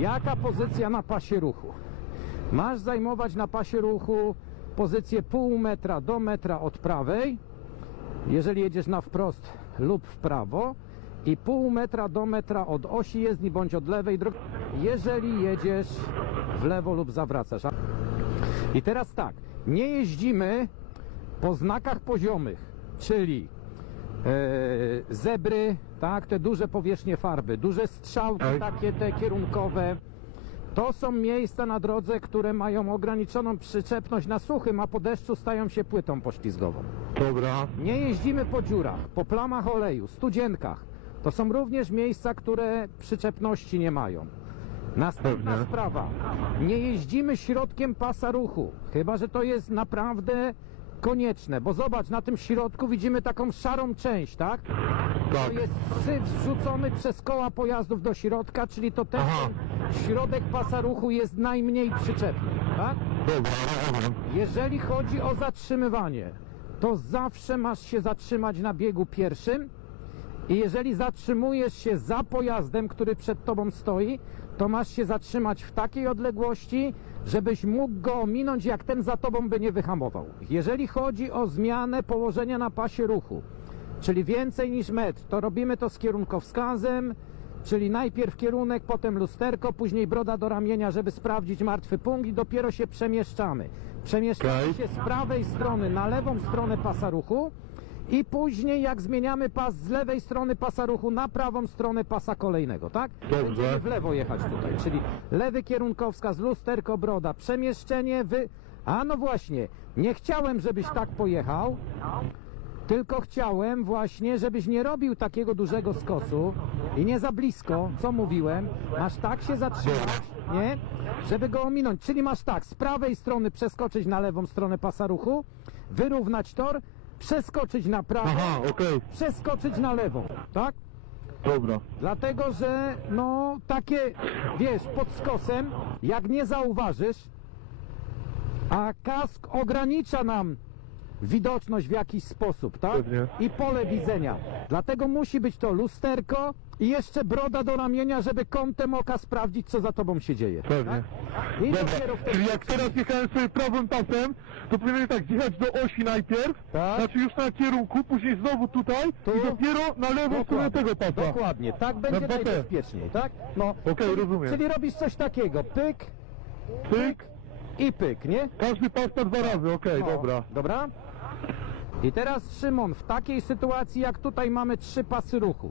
Jaka pozycja na pasie ruchu? Masz zajmować na pasie ruchu pozycję pół metra do metra od prawej, jeżeli jedziesz na wprost lub w prawo i pół metra do metra od osi jezdni bądź od lewej drogi, jeżeli jedziesz w lewo lub zawracasz. I teraz tak, nie jeździmy po znakach poziomych, czyli e, zebry, tak, te duże powierzchnie farby, duże strzałki Tak. takie te kierunkowe. To są miejsca na drodze, które mają ograniczoną przyczepność na suchym, a po deszczu stają się płytą poślizgową. Dobra. Nie jeździmy po dziurach, po plamach oleju, studzienkach. To są również miejsca, które przyczepności nie mają. Następna Pewnie. sprawa. Nie jeździmy środkiem pasa ruchu, chyba że to jest naprawdę konieczne, bo zobacz, na tym środku widzimy taką szarą część, tak? Tak. To jest syf zrzucony przez koła pojazdów do środka, czyli to ten Aha. środek pasa ruchu jest najmniej przyczepny, tak? Dobra, rozumiem. Jeżeli chodzi o zatrzymywanie, to zawsze masz się zatrzymać na biegu pierwszym i jeżeli zatrzymujesz się za pojazdem, który przed tobą stoi, to masz się zatrzymać w takiej odległości, żebyś mógł go ominąć, jak ten za tobą by nie wyhamował. Jeżeli chodzi o zmianę położenia na pasie ruchu, czyli więcej niż metr, to robimy to z kierunkowskazem, czyli najpierw kierunek, potem lusterko, później broda do ramienia, żeby sprawdzić martwy punkt i dopiero się przemieszczamy. Przemieszczamy Okej. się z prawej strony na lewą stronę pasa ruchu i później jak zmieniamy pas z lewej strony pasa ruchu na prawą stronę pasa kolejnego, tak? Dobrze. Będziemy w lewo jechać tutaj, czyli lewy kierunkowskaz, lusterko, broda, przemieszczenie, wy... A no właśnie, nie chciałem, żebyś tak pojechał, tylko chciałem właśnie, żebyś nie robił takiego dużego skosu i nie za blisko, co mówiłem. Masz tak się zatrzymać, nie? Żeby go ominąć. Czyli masz tak, z prawej strony przeskoczyć na lewą stronę pasa ruchu, wyrównać tor, przeskoczyć na prawo, Aha, okej. przeskoczyć na lewą, tak? Dobra. Dlatego, że no takie, wiesz, pod skosem, jak nie zauważysz, a kask ogranicza nam widoczność w jakiś sposób, tak? Pewnie. I pole widzenia. Dlatego musi być to lusterko i jeszcze broda do ramienia, żeby kątem oka sprawdzić, co za tobą się dzieje. Pewnie. Tak? I Dobra, dopiero wtedy... czyli jak teraz jechałem sobie prawym pasem, to powinienem tak zjechać do osi najpierw, Tak. znaczy już na kierunku, później znowu tutaj Tu. i dopiero na lewą stronę tego pasa. Dokładnie, tak będzie batę. najbezpieczniej, tak? No, Okej, czyli, rozumiem. Czyli robisz coś takiego, pyk Pyk, i pyk, nie? każdy pas na dwa razy, okej, No, dobra. Dobra? I teraz Szymon, w takiej sytuacji jak tutaj mamy trzy pasy ruchu,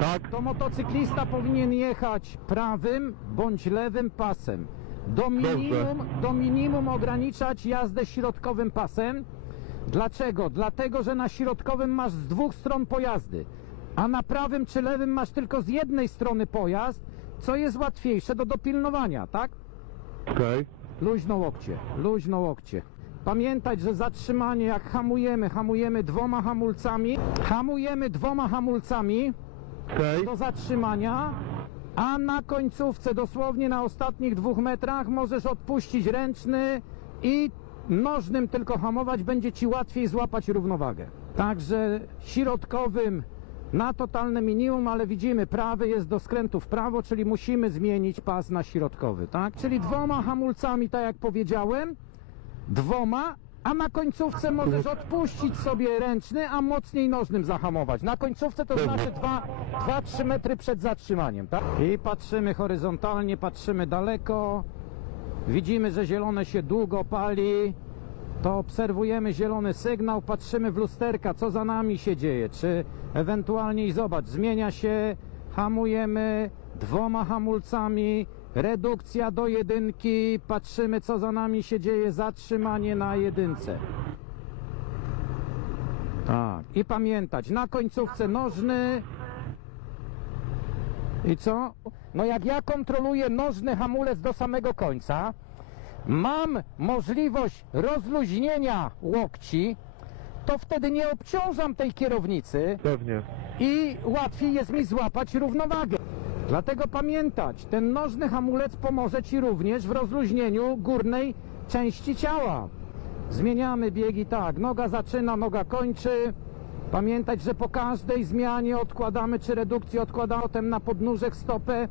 Tak, to motocyklista powinien jechać prawym bądź lewym pasem. Do minimum, do minimum ograniczać jazdę środkowym pasem. Dlaczego? Dlatego, że na środkowym masz z dwóch stron pojazdy, a na prawym czy lewym masz tylko z jednej strony pojazd, co jest łatwiejsze do dopilnowania, tak? okej. Luźno łokcie, luźno łokcie. Pamiętać, że zatrzymanie, jak hamujemy, hamujemy dwoma hamulcami, hamujemy dwoma hamulcami Okej, do zatrzymania, a na końcówce, dosłownie na ostatnich dwóch metrach, możesz odpuścić ręczny i nożnym tylko hamować, będzie ci łatwiej złapać równowagę. Także środkowym na totalne minimum, ale widzimy, prawy jest do skrętu w prawo, czyli musimy zmienić pas na środkowy, tak? Czyli dwoma hamulcami, tak jak powiedziałem, dwoma, a na końcówce możesz odpuścić sobie ręczny, a mocniej nożnym zahamować. Na końcówce to znaczy 2-3 metry przed zatrzymaniem, tak? I patrzymy horyzontalnie, patrzymy daleko. Widzimy, że zielone się długo pali. To obserwujemy zielony sygnał, patrzymy w lusterka, co za nami się dzieje. Czy ewentualnie i zobacz, zmienia się, hamujemy dwoma hamulcami, redukcja do jedynki, patrzymy co za nami się dzieje, zatrzymanie na jedynce. Tak, i pamiętać, na końcówce nożny. I co? No jak ja kontroluję nożny hamulec do samego końca, mam możliwość rozluźnienia łokci, to wtedy nie obciążam tej kierownicy pewnie. i łatwiej jest mi złapać równowagę. Dlatego pamiętać, ten nożny hamulec pomoże Ci również w rozluźnieniu górnej części ciała. Zmieniamy biegi tak, noga zaczyna, noga kończy. Pamiętać, że po każdej zmianie odkładamy czy redukcji odkładamy potem na podnóżek stopę